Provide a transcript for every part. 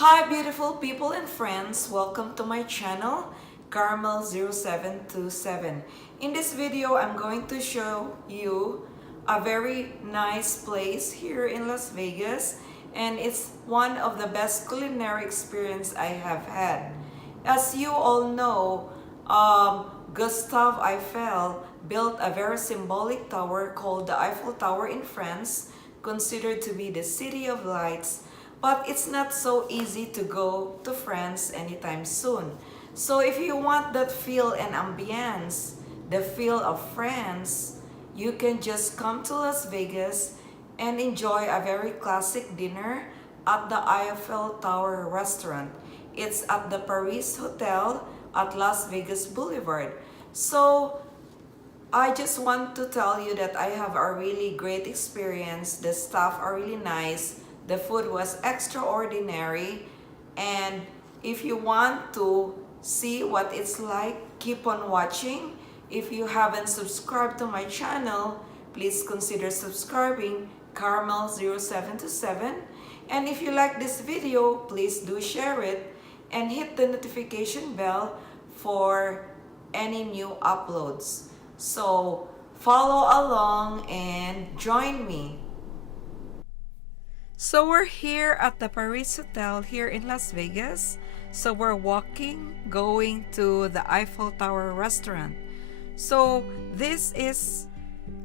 Hi beautiful people and friends, welcome to my channel, Caramel0727. In this video, I'm going to show you a very nice place here in Las Vegas, and it's one of the best culinary experience I have had. As you all know, Gustave Eiffel built a very symbolic tower called the Eiffel Tower in France, considered to be the city of lights. But it's not so easy to go to France anytime soon. So if you want that feel and ambiance, the feel of France, you can just come to Las Vegas and enjoy a very classic dinner at the Eiffel Tower Restaurant. It's at the Paris Hotel at Las Vegas Boulevard. So I just want to tell you that I have a really great experience. The staff are really nice. The food was extraordinary. And if you want to see what it's like, keep on watching. If you haven't subscribed to my channel, please consider subscribing, Caramel0727. And if you like this video, please do share it and hit the notification bell for any new uploads. So follow along and join me. So we're here at the Paris Hotel here in Las Vegas. So we're walking, going to the Eiffel Tower Restaurant. So this is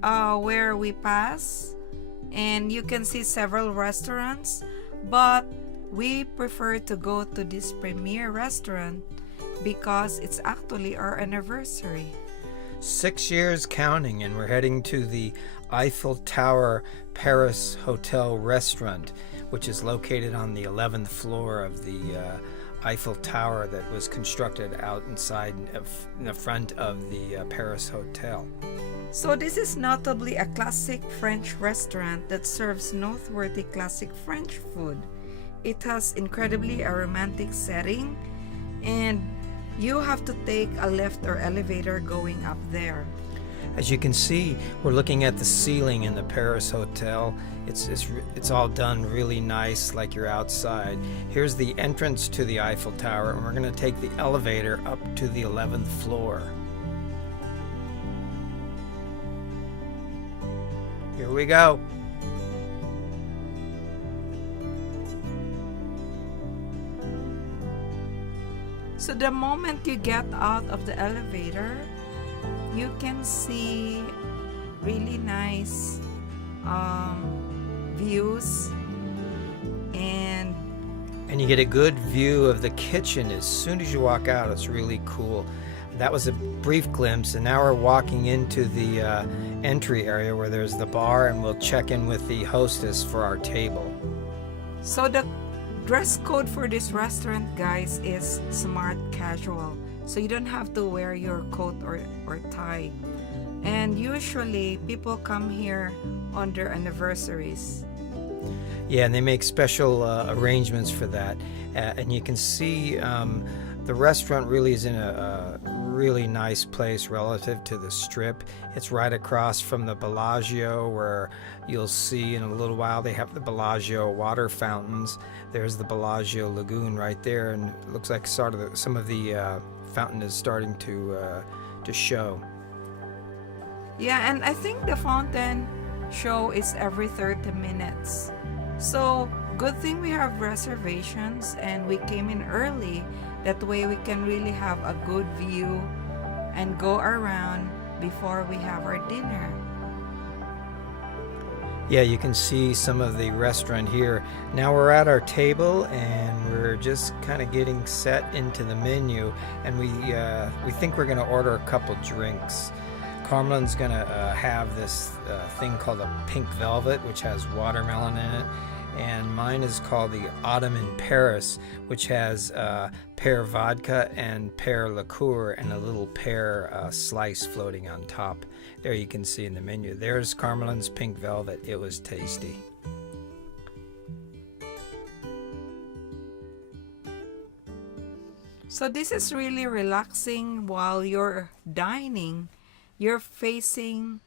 where we pass, and you can see several restaurants, but we prefer to go to this premier restaurant because it's actually our anniversary. 6 years counting, and we're heading to the Eiffel Tower Paris Hotel Restaurant, which is located on the 11th floor of the Eiffel Tower that was constructed out inside in the front of the Paris Hotel. So this is notably a classic French restaurant that serves noteworthy classic French food. It has incredibly a romantic setting, and you have to take a lift or elevator going up there. As you can see, we're looking at the ceiling in the Paris Hotel. It's all done really nice, like you're outside. Here's the entrance to the Eiffel Tower, and we're going to take the elevator up to the 11th floor. Here we go. So the moment you get out of the elevator, you can see really nice views, and you get a good view of the kitchen as soon as you walk out. It's really cool. That was a brief glimpse, and now we're walking into the entry area where there's the bar, and we'll check in with the hostess for our table. So the dress code for this restaurant, guys, is smart casual. So you don't have to wear your coat or tie. And usually people come here on their anniversaries. Yeah, and they make special arrangements for that. And you can see the restaurant really is in a really nice place relative to the Strip. It's right across from the Bellagio, where you'll see in a little while they have the Bellagio water fountains. There's the Bellagio Lagoon right there, and it looks like some of the fountain is starting to show. Yeah, and I think the fountain show is every 30 minutes. So good thing we have reservations and we came in early. That way we can really have a good view and go around before we have our dinner. Yeah, you can see some of the restaurant here. Now we're at our table, and we're just kind of getting set into the menu, and we think we're going to order a couple drinks. Carmelin's going to have this thing called a pink velvet, which has watermelon in it, and mine is called the Autumn in Paris, which has pear vodka and pear liqueur and a little pear slice floating on top. There you can see in the menu. There's Carmelin's pink velvet. It was tasty. So this is really relaxing while you're dining. You're facing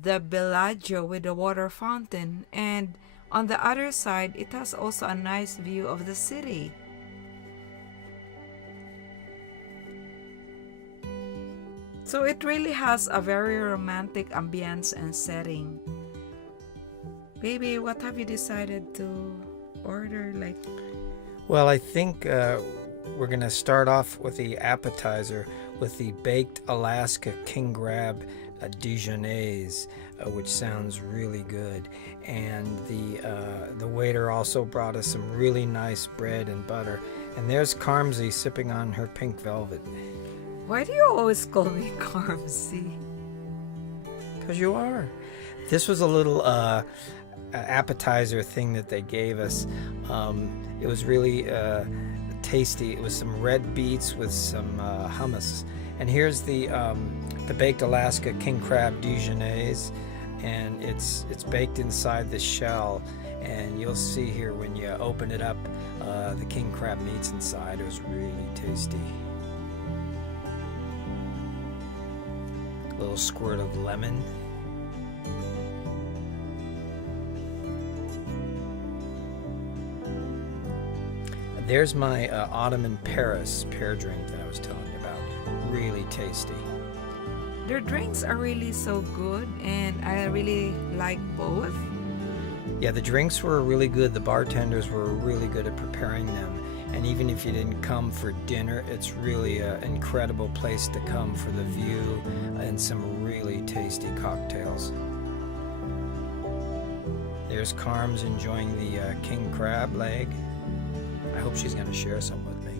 the Bellagio with the water fountain, and On the other side, it has also a nice view of the city. So it really has a very romantic ambience and setting. Baby, what have you decided to order? Like, Well, I think we're going to start off with the appetizer with the baked Alaska king crab Dijonnaise, which sounds really good. And the waiter also brought us some really nice bread and butter. And there's Carmsy sipping on her pink velvet. why do you always call me Carmsy? Because you are. This was a little appetizer thing that they gave us. It was really tasty. It was some red beets with some hummus. And here's the baked Alaska king crab Dijonnaise, and it's baked inside the shell. And you'll see here when you open it up, the king crab meat's inside. It was really tasty. A little squirt of lemon. There's my Autumn in Paris pear drink that I was telling you about. Really tasty. Their drinks are really so good, and I really like both. Yeah, the drinks were really good. The bartenders were really good at preparing them. And even if you didn't come for dinner, it's really an incredible place to come for the view and some really tasty cocktails. There's Carms enjoying the king crab leg. I hope she's going to share some with me.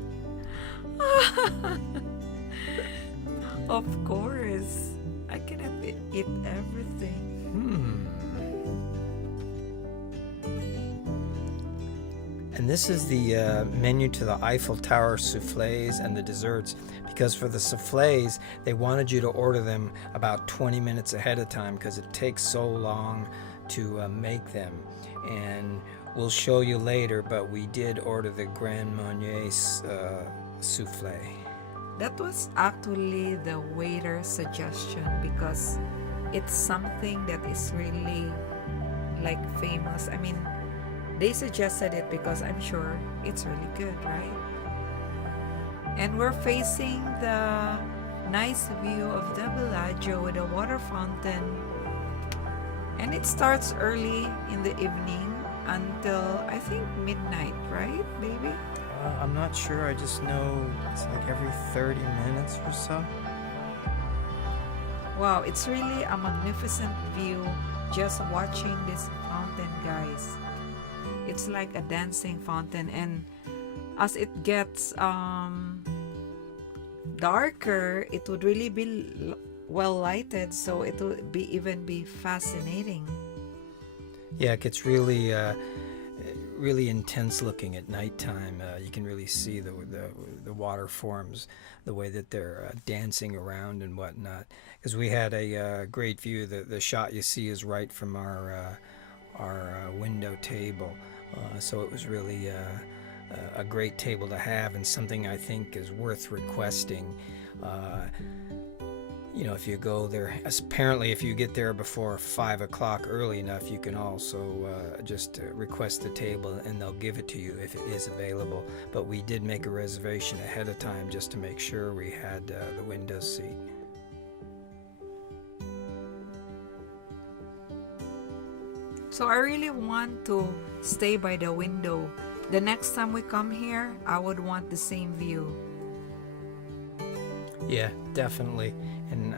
Of course. I cannot eat everything. And this is the menu to the Eiffel Tower soufflés and the desserts, because for the soufflés, they wanted you to order them about 20 minutes ahead of time because it takes so long to make them. And we'll show you later, but we did order the Grand Marnier soufflé. That was actually the waiter's suggestion because it's something that is really like famous. I mean, they suggested it because I'm sure it's really good, right? And we're facing the nice view of the Bellagio with a water fountain. And it starts early in the evening until I think midnight, right, baby? I'm not sure. I just know it's like every 30 minutes or so. Wow, it's really a magnificent view just watching this fountain, guys. It's like a dancing fountain, and as it gets darker, it would really be well lighted, so it will even be fascinating. Yeah, it gets really intense looking at nighttime. You can really see the water forms, the way that they're dancing around and whatnot. Because we had a great view. The shot you see is right from our window table. So it was really a great table to have, and something I think is worth requesting. If you go there, apparently if you get there before 5 o'clock early enough, you can also just request a table and they'll give it to you if it is available. But we did make a reservation ahead of time just to make sure we had the window seat. So I really want to stay by the window. The next time we come here, I would want the same view. Yeah, definitely. And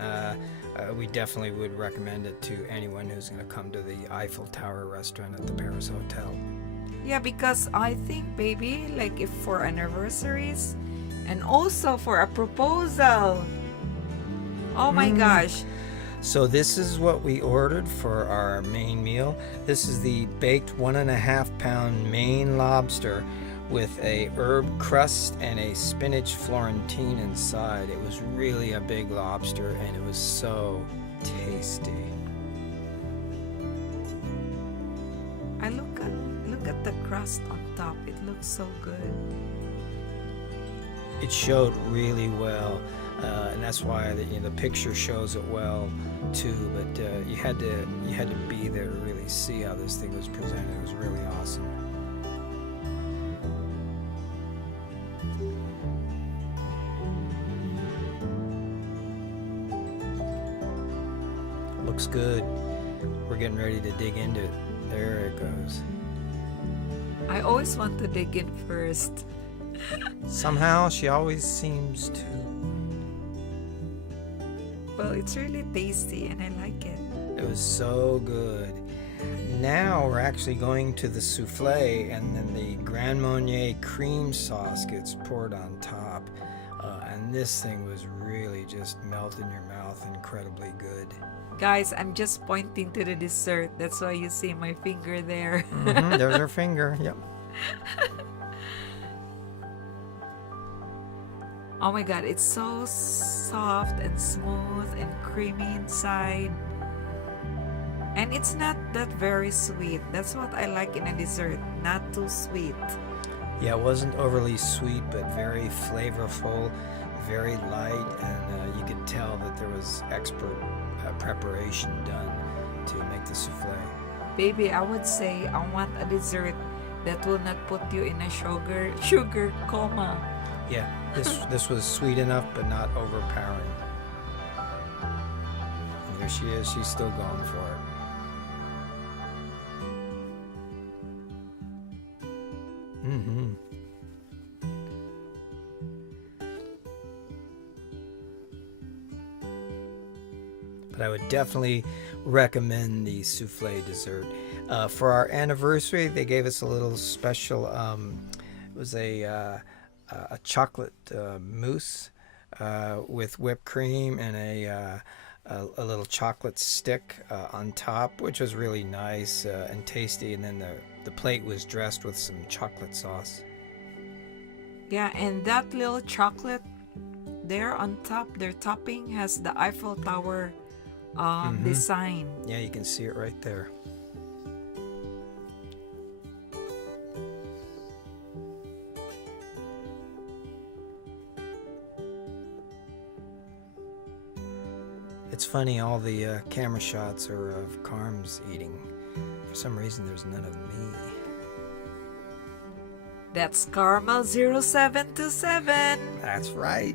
we definitely would recommend it to anyone who's going to come to the Eiffel Tower Restaurant at the Paris Hotel. Yeah, because I think, baby, like if for anniversaries and also for a proposal. Oh my gosh. So this is what we ordered for our main meal. This is the baked 1.5 pound Maine lobster with a herb crust and a spinach Florentine inside. It was really a big lobster and it was so tasty. I look at the crust on top. It looks so good. it showed really well, and that's why the picture shows it well too. But you had to be there to really see how this thing was presented. It was really awesome. Looks good. We're getting ready to dig into it. There it goes. I always want to dig in first. Somehow she always seems to. Well, it's really tasty and I like it. It was so good. Now we're actually going to the souffle, and then the Grand Marnier cream sauce gets poured on top. And this thing was really just melt in your mouth, incredibly good. Guys, I'm just pointing to the dessert. That's why you see my finger there. There's her finger. Yep. Oh my god, it's so soft and smooth and creamy inside. And it's not that very sweet. That's what I like in a dessert. Not too sweet. Yeah, it wasn't overly sweet, but very flavorful, very light, and you could tell that there was expert preparation done to make the souffle. Baby, I would say I want a dessert that will not put you in a sugar coma. Yeah, this was sweet enough, but not overpowering. And there she is. She's still going for it. But I would definitely recommend the souffle dessert. For our anniversary, they gave us a little special. It was a chocolate mousse with whipped cream and a little chocolate stick on top, which was really nice and tasty. And then the plate was dressed with some chocolate sauce. Yeah, and that little chocolate there on top, their topping has the Eiffel Tower design. Yeah, you can see it right there. It's funny, all the camera shots are of Carms eating. For some reason, there's none of me. That's Caramel 0727. That's right.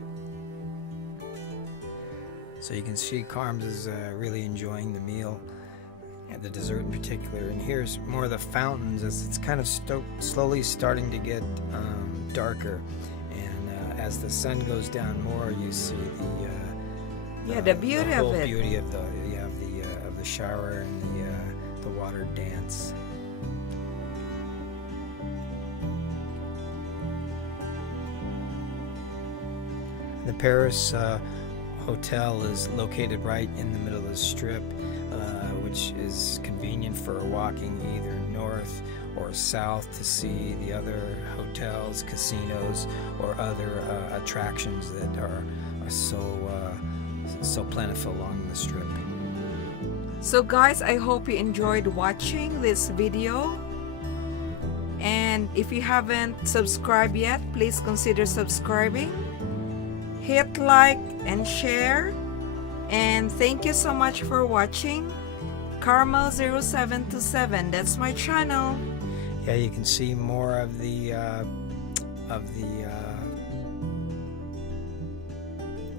So you can see Carms is really enjoying the meal, and the dessert in particular. And here's more of the fountains as it's kind of slowly starting to get darker. And as the sun goes down more, you see the beauty of it. Beauty of the shower and the water dance. The Paris hotel is located right in the middle of the strip, which is convenient for walking either north or south to see the other hotels, casinos, or other attractions that are so plentiful along the strip. So guys, I hope you enjoyed watching this video. And if you haven't subscribed yet, please consider subscribing. Hit like and share. And thank you so much for watching. Caramel 0727, that's my channel. Yeah, you can see more of the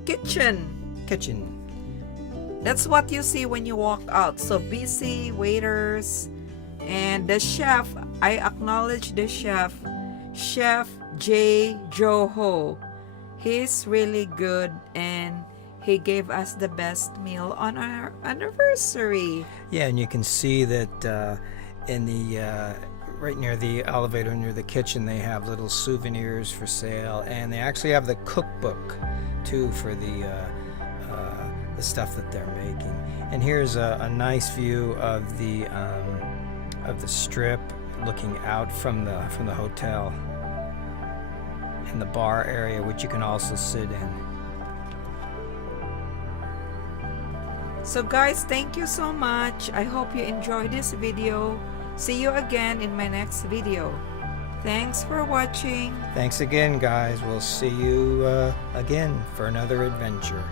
kitchen. That's what you see when you walk out. So busy waiters and the chef. I acknowledge the chef, Chef J. Joho. He's really good and he gave us the best meal on our anniversary. Yeah, and you can see that in the right near the elevator near the kitchen, they have little souvenirs for sale, and they actually have the cookbook too for the stuff that they're making. And here's a nice view of the strip, looking out from the hotel, in the bar area, which you can also sit in. So guys, thank you so much. I hope you enjoyed this video. See you again in my next video. Thanks for watching. Thanks again, guys. We'll see you again for another adventure.